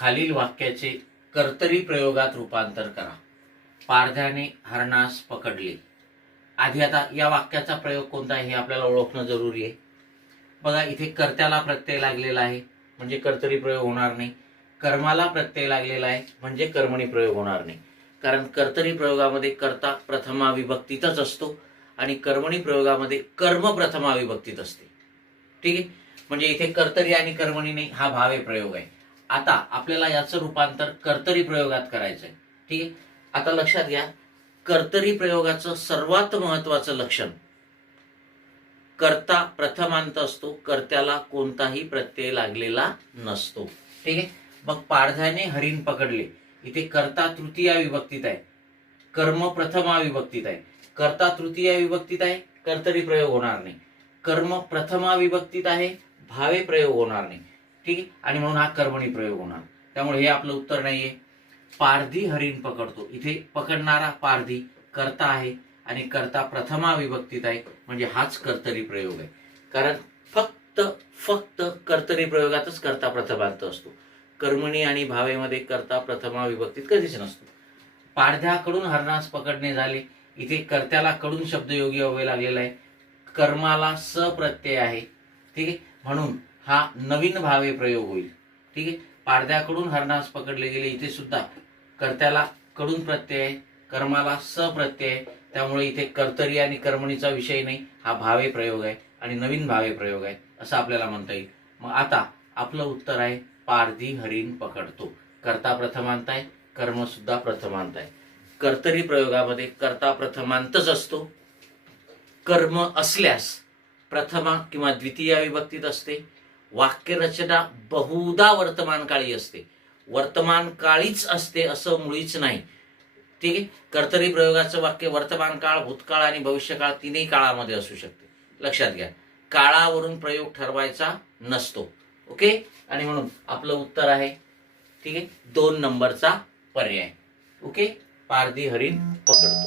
खालील वाक्याचे कर्तरी प्रयोगात रूपांतर करा. पारध्याने हरणास पकडले. आधी आता या वाक्याचा प्रयोग कोणता आहे हे आपल्याला ओळखणं जरुरी आहे. बघा इथे कर्त्याला प्रत्यय लागलेला आहे म्हणजे कर्तरी प्रयोग होणार नाही. कर्माला प्रत्यय लागलेला आहे म्हणजे कर्मणी प्रयोग होणार नाही. कारण कर्तरी प्रयोगामध्ये कर्ता प्रथमा विभक्तीतच असतो आणि कर्मणी प्रयोगामध्ये कर्म प्रथमा विभक्तीत असते. ठीक आहे? म्हणजे इथे कर्तरी आणि कर्मणी नाही हा भावे प्रयोग आहे. आता आपल्याला याचं रूपांतर कर्तरी प्रयोगात करायचं आहे ठीक आहे? आता लक्षात घ्या. कर्तरी प्रयोगाचं सर्वात महत्वाचं लक्षण. कर्ता प्रथमांत असतो कर्त्याला कोणताही प्रत्यय लागलेला नसतो. ठीक आहे? मग पारध्याने हरिण पकडले. इथे कर्ता तृतीया विभक्तीत आहे. कर्म प्रथमा विभक्तीत आहे. कर्ता तृतीया विभक्तीत आहे कर्तरी प्रयोग होणार नाही. कर्म प्रथमा विभक्तीत आहे भावे प्रयोग होणार नाही. ठीक आहे? आणि म्हणून हा कर्मणी प्रयोग होणार. त्यामुळे हे आपलं उत्तर नाहीये. पारधी हरिण पकडतो. इथे पकडणारा पारधी कर्ता आहे आणि कर्ता प्रथमा विभक्तीत आहे. म्हणजे हाच कर्तरी प्रयोग आहे. कारण फक्त फक्त कर्तरी प्रयोगातच कर्ता प्रथमांत असतो. कर्मणी आणि भावेमध्ये कर्ता प्रथमा विभक्तीत कधीच नसतो. पारध्याकडून हरणास पकडणे झाले. इथे कर्त्याला कडून शब्दयोगी व्हावे लागलेला आहे. कर्माला स प्रत्यय आहे. ठीक आहे? म्हणून हा नवीन भावे प्रयोग होईल. ठीक आहे? पारध्याकडून हरणास पकडले गेले इथे सुद्धा कर्त्याला कडून प्रत्यय आहे कर्माला स प्रत्यय आहे. त्यामुळे इथे कर्तरी आणि कर्मणीचा विषय नाही हा भावे प्रयोग आहे आणि नवीन भावे प्रयोग आहे असं आपल्याला म्हणता येईल. मग आता आपलं उत्तर आहे पारधी हरिण पकडतो. कर्ता प्रथमांत आहे कर्म सुद्धा प्रथमांत आहे. कर्तरी प्रयोगामध्ये कर्ता प्रथमांतच असतो. कर्म असल्यास प्रथमा किंवा द्वितीय विभक्तीत असते. वाक्यरचना बहुधा वर्तमान काळी असते. वर्तमान काळीच असते असं मुळीच नाही. ठीक आहे? कर्तरी प्रयोगाचं वाक्य वर्तमान काळ भूतकाळ आणि भविष्यकाळ तिन्ही काळामध्ये असू शकते. लक्षात घ्या. काळावरून प्रयोग ठरवायचा नसतो. ओके? आणि म्हणून आपलं उत्तर आहे ठीक आहे? दोन नंबरचा पर्याय. ओके? पारधी हरिण पकडतो.